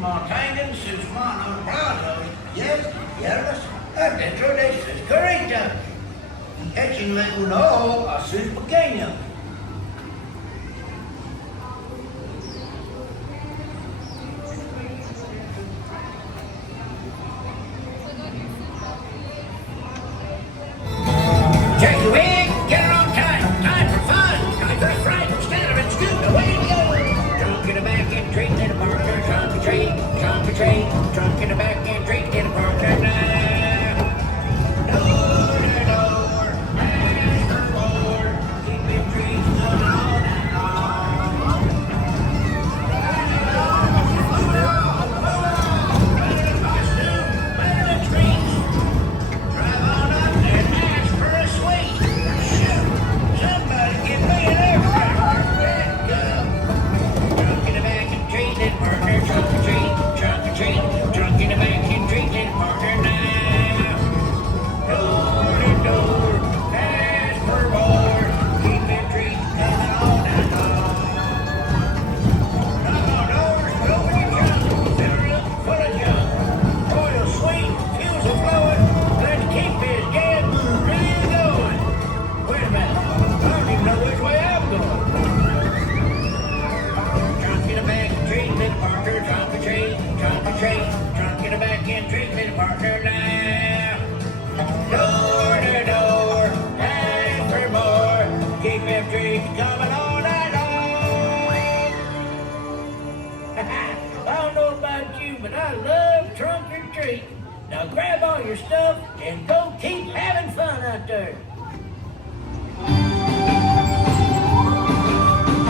mantengan sus manos brazos. Yes, yes, adentro de sus caritas. Échenle un ojo a sus pequeños. Take you in, get it on time. Time for fun. Time for a fright. Stand up and scoot. Away we go. Trunk in the back and treat in the partner. Trunk and treat, trunk and treat. Trunk in the back and treat in the partner now. Door to door, ask for more. Keep them trees coming on and on. Better than costume, better than treats. Drive on up and ask for a sweet. Shoot, somebody give me an air fryer. Let go. Trunk in the back and treat in partner. Trunk and treat, trunk and treat. Trunk in the back and treat in partner now. Door to door, ask for more. Keep them trees coming on and on. Knock on doors, open your trunk. Fill it up full of junk. Oil sweet, fuels are flowing. Let's keep this JamBOOree going. Wait a minute, I don't even know which way I'm going. Trunk in the back and treatment partner. Trunk and treat, trunk and treat. Trunk in the back and treatment partner now. Door to door, ask for more. Keep them trees coming on and on. I don't know about you, but I love trunk or treat. Now grab all your stuff and go keep having fun out there.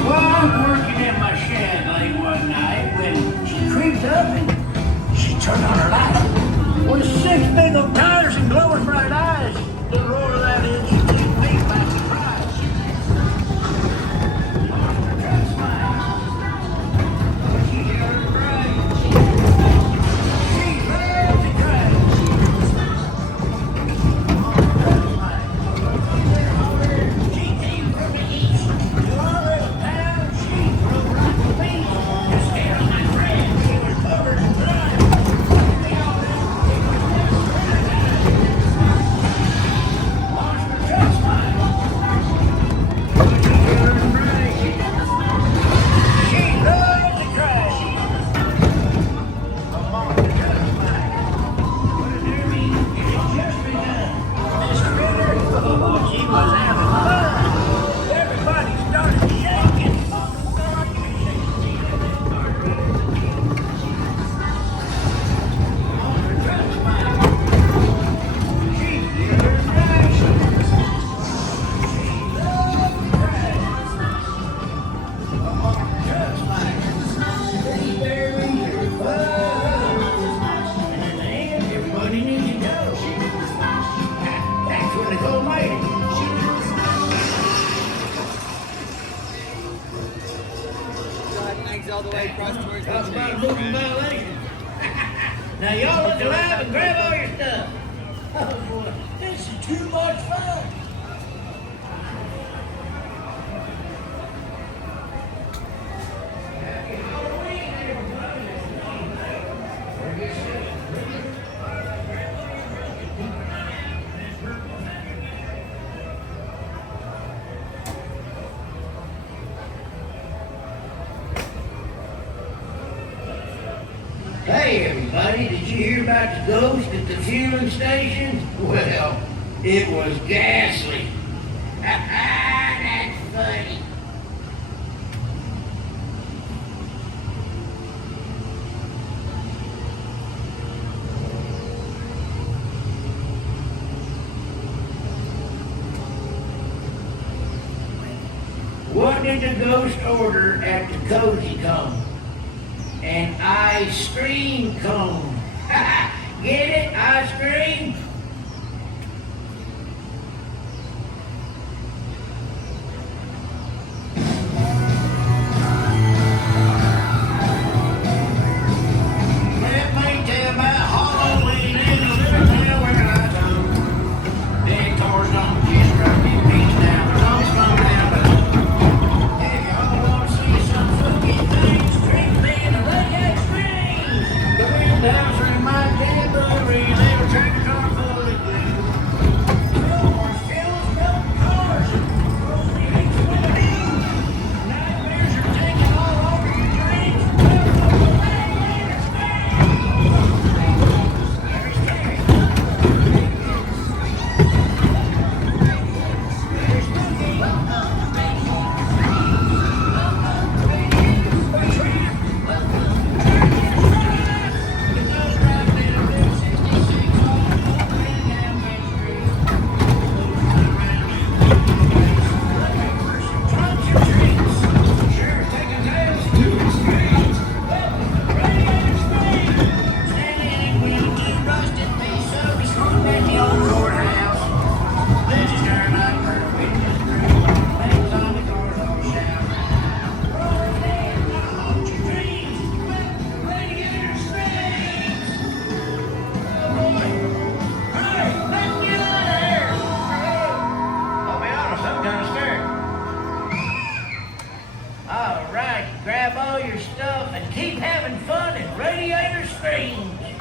Well, I'm working in my shed late one night when she creeped up and she turned on her light. With six big old tires and glowing bright eyes. The roar of that engine took me by surprise. Her truck smiled. She heard right. She loves to drive. Her truck smiled. She came from the east. To our little town, she drove right to me. Instead of my friend, she was covered in blood. Me all this. All the way across towards the Talk about a moving violation. Now y'all look alive and grab all your stuff. Oh boy, this is too much fun. Hey everybody, did you hear about the ghost at the fueling station? Well, it was ghastly. That's funny. What did the ghost order at the Cozy Cone? An ice cream cone. Get it? Ice cream? Let me tell about Halloween in a little town where I go. Dead cars don't kiss right in beach down. Don't slow down below. If y'all want to see some funky things, drink me in the late extremes. and keep having fun at Radiator Springs.